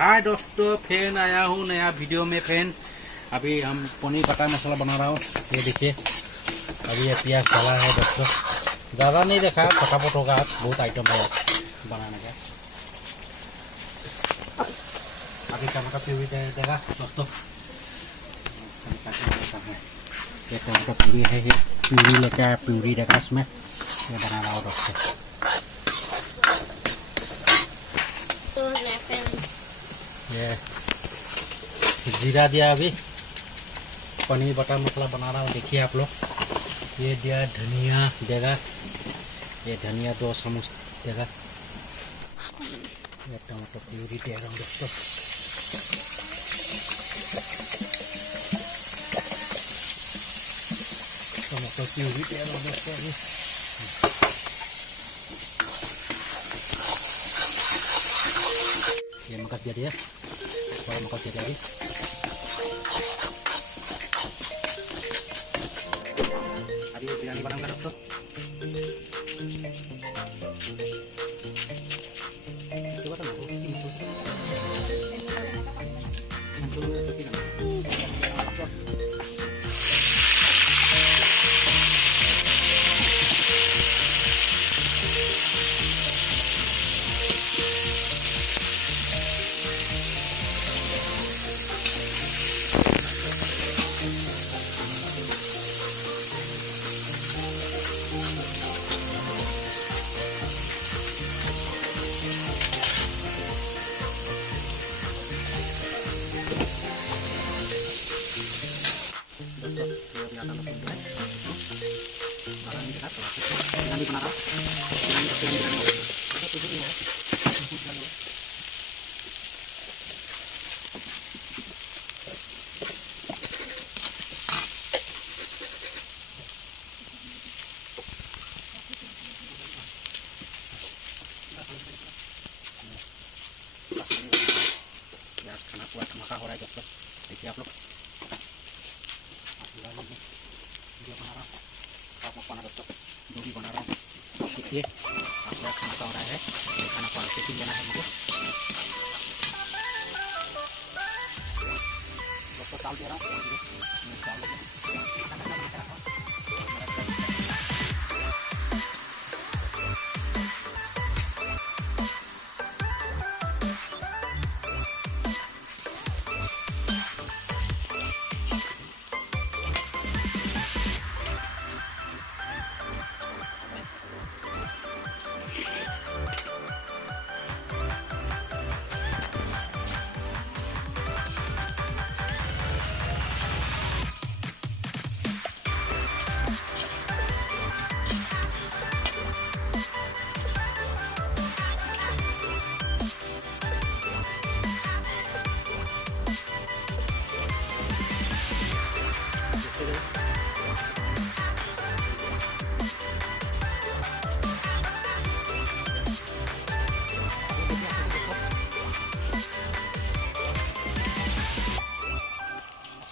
हाय दोस्तों, फैन आया हूँ नया वीडियो में। फैन अभी हम पनीर बटर मसाला बना रहा हूँ। ये देखिए, अभी ये प्याज डाला है दोस्तों। ज़्यादा नहीं देखा, फटाफट होगा। आज बहुत आइटम है बनाने का। अभी टमाटर प्यूरी दे देगा दोस्तों। ये टमाटर प्यूरी है, ये प्यूरी लेके आया, प्यूरी देखा इसमें। ये बना रहा हूँ दोस्तों। ये जीरा दिया, अभी पनीर बटर मसाला बना रहा हूँ। देखिए आप लोग, ये दिया धनिया देगा, ये धनिया 2 चम्मच देगा। ये टमाटर प्यूरी दे रहा हूँ दोस्तों। टमाटर प्यूरी दे रहा हूँ दोस्तों। अभी ये मकस दे दिया, और मकस दे दिया। अभी बिरयानी बनाऊंगा दोस्तों। खाना पूरा धमाका हो रहा है दोस्तों। देखिए आप लोग, वीडियो बना रहा हूँ, आप लोग बना दोस्तों, जो भी बना रहा हूँ। देखिए आप लोग, खाना का हो रहा है, खाना पानी से लेना है मुझे दोस्तों। चाल दे रहा हूँ,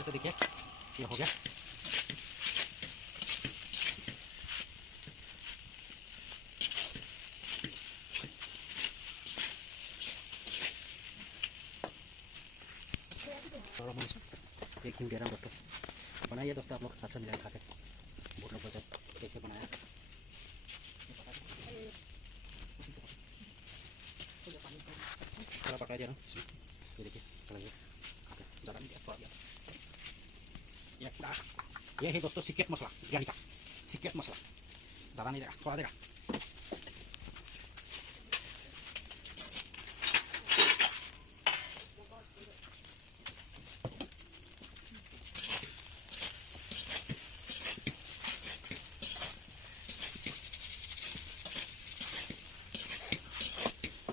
देखिए ये हो गया। एक ही दे रहा हूँ दोस्तों। बनाइए दोस्तों आप लोग, साथ साथ मिला खा के बहुत लोग बोलते कैसे बनाया। थोड़ा पका दे रहा हूँ, ये देखिए कढ़ाई ज़्यादा नहीं दिया, थोड़ा दिया। ये है दोस्तों सीक्रेट मसाला, बिरयानी का सीक्रेट मसाला। ज़्यादा नहीं देगा, थोड़ा देगा।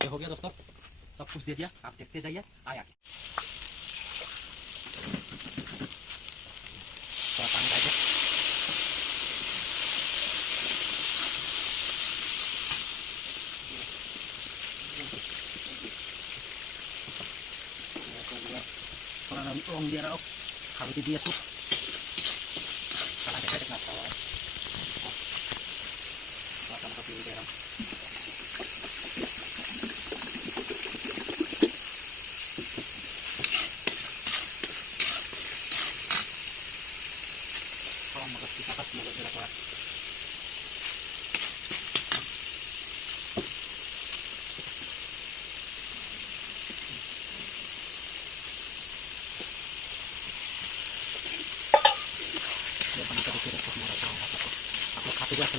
ये हो गया दोस्तों, सब कुछ दे दिया। आप देखते जाइए आया। Orang dia rau, harus dia tuh. Karena dia tidak tahu. Akan tapi dia rau. देखिए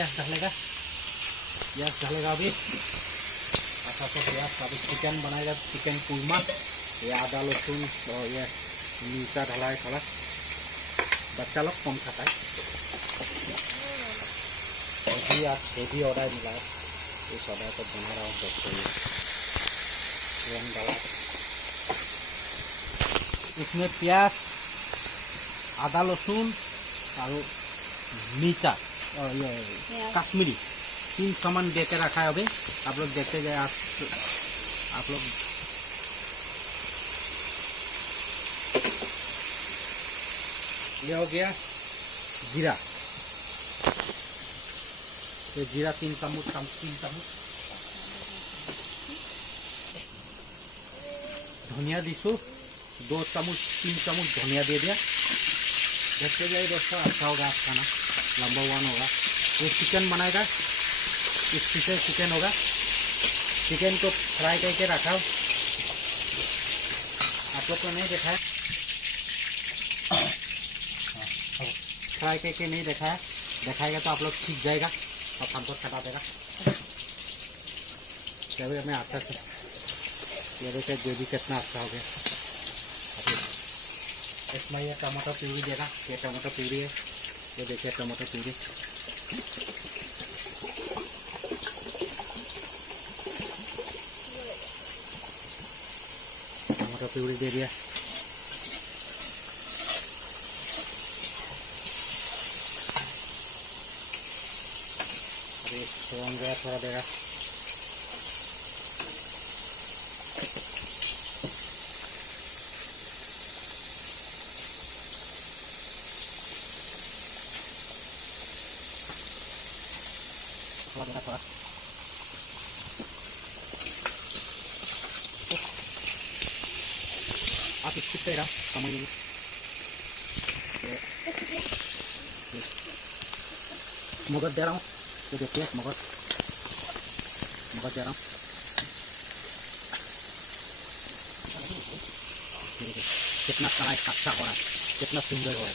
अच्छा लगेगा अभी प्याज डालेगा अभी अच्छा सा प्याज। अभी चिकन बनाएगा, चिकन कीमा। ये आदा लहसुन और ये मिर्चा डाला है थोड़ा। बच्चा लोग कम खाता है। अभी आज हेवी ऑर्डर मिला है, इस ऑर्डर को बना रहा हूँ दोस्तों। ये हम डाला इसमें प्याज, आदा लहसुन और मिर्चा और ये कश्मीरी 3 सामान दे के रखा है। अभी आप लोग देखते गए, आप लोग ये हो गया जीरा। तो जीरा 3 चम्मच धनिया दीसु 2 चम्मच 3 चम्मच धनिया दे दिया। देखते जाइए दोस्तों, अच्छा होगा खाना, नंबर 1 होगा। ये चिकन बनाएगा, इस पीछे चिकन होगा। चिकन को फ्राई करके रखा हो, आप लोग को नहीं देखा है, फ्राई करके नहीं देखा है, दिखाएगा तो आप लोग सीख जाएगा और हमको खटा देगा। जब मैं अच्छा से ये देखिए ग्रेवी कितना अच्छा हो गया। इसमें ये टमाटर प्यूरी देगा, ये टमाटर प्यूरी है, ये देखिए टमाटर प्यूरी। टमाटर प्यूरी दे दिया। गया थोड़ा देगा। थोड़ा आप इसकी तरह समझिए। मगज दे रहा हूँ, ये देखिए मगज दे रहा हूँ। कितना कढ़ाई अच्छा हो रहा है, कितना सुंदर हो रहा है,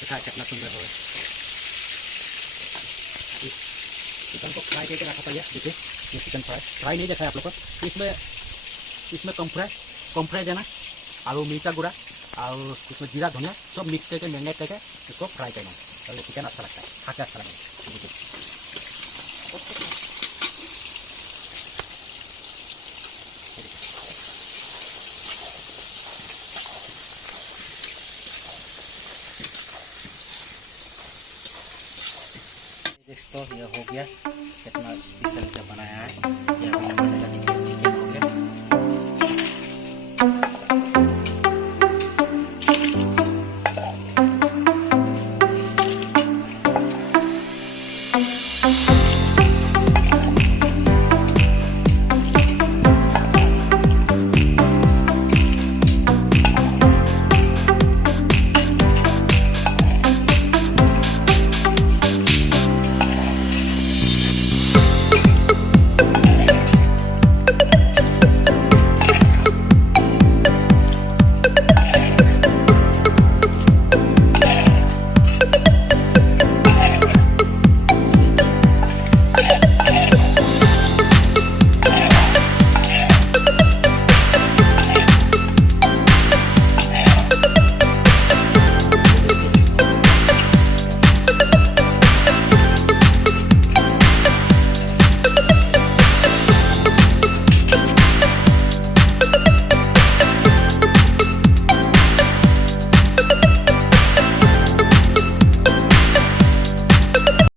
देखा कितना सुंदर हो रहा है। चिकन को फ्राई करके रखा था, देखिए ये चिकन फ्राई नहीं देखा है आप लोग को। इसमें कम फ्राई देना, आलू मिर्चा गुड़ा और इसमें जीरा धनिया सब मिक्स करके मैरिनेट करके इसको फ्राई करना, तो ये चिकन अच्छा लगता है, खा के अच्छा लगेगा। दोस्तों ये हो गया, कितना स्पेशल का बनाया है।